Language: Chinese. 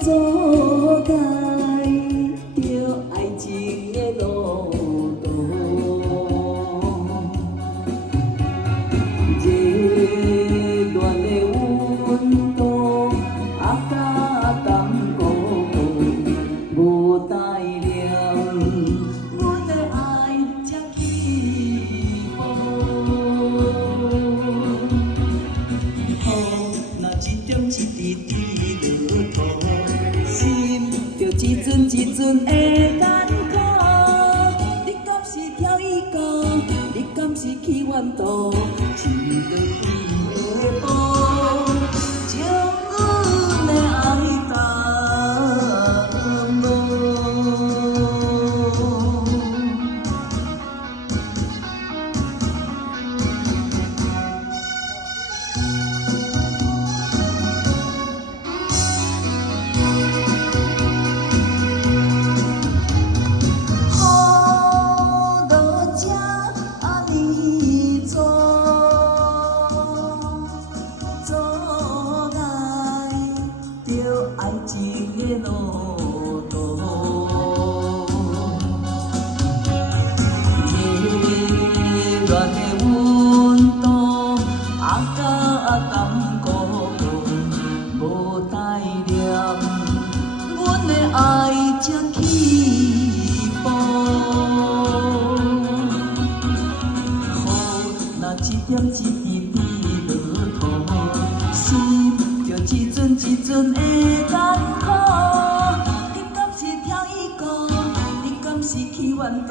走开着爱情的路途，热恋的温度，甲淡薄无带念，阮的爱才起步。雨若一点一滴滴落土。心就一阵一阵的艰苦，你敢是跳伊歌？你敢是去怨妒？牵落伊的步，将阮的爱耽误。爱情的路途，热恋的温度，甲淡薄无带念，阮的爱才起步。雨若一点一滴滴落土，心就一阵一阵的艰苦。你敢是跳伊歌？你敢是去怨妒？